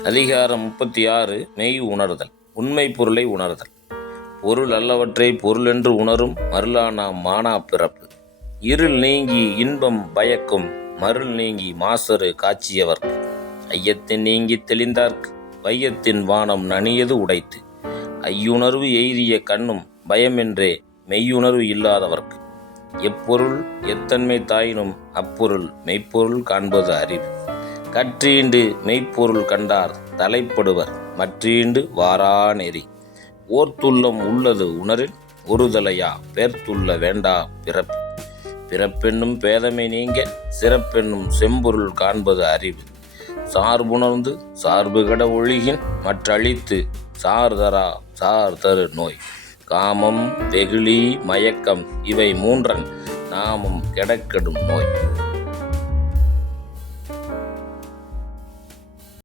அதிகாரம் முப்பத்தி ஆறு மெய் உணர்தல் உண்மை பொருளை உணர்தல் பொருள் அல்லவற்றை பொருளென்று உணரும் மருளானா மானா பிறப்பு. இருள் நீங்கி இன்பம் பயக்கும் மருள் நீங்கி மாசறு காட்சியவர்க்கு. ஐயத்தின் நீங்கி தெளிந்தார்க்கு வையத்தின் வானம் நனியது உடைத்து. ஐயுணர்வு எய்திய கண்ணும் பயமென்றே மெய்யுணர்வு இல்லாதவர்க்கு. எப்பொருள் எத்தன்மை தாயினும் அப்பொருள் மெய்ப்பொருள் காண்பது அறிவு. கற்றீண்டு மெய்ப்பொருள் கண்டார் தலைப்படுவர் மற்றீண்டு வாரா நெறி. ஓர்த்துள்ளம் உள்ளது உணரில் ஒருதலையா பேர்த்துள்ள வேண்டா பிறப்பு. பிறப்பென்னும் பேதமை நீங்க சிறப்பென்னும் செம்பொருள் காண்பது அறிவு. சார்புணர்ந்து சார்பு கட ஒழிகின் மற்றழித்து சார்தரா சார் தரு நோய். காமம் வெகுளி மயக்கம் இவை மூன்றன் நாமும் கெடக்கெடும் நோய்.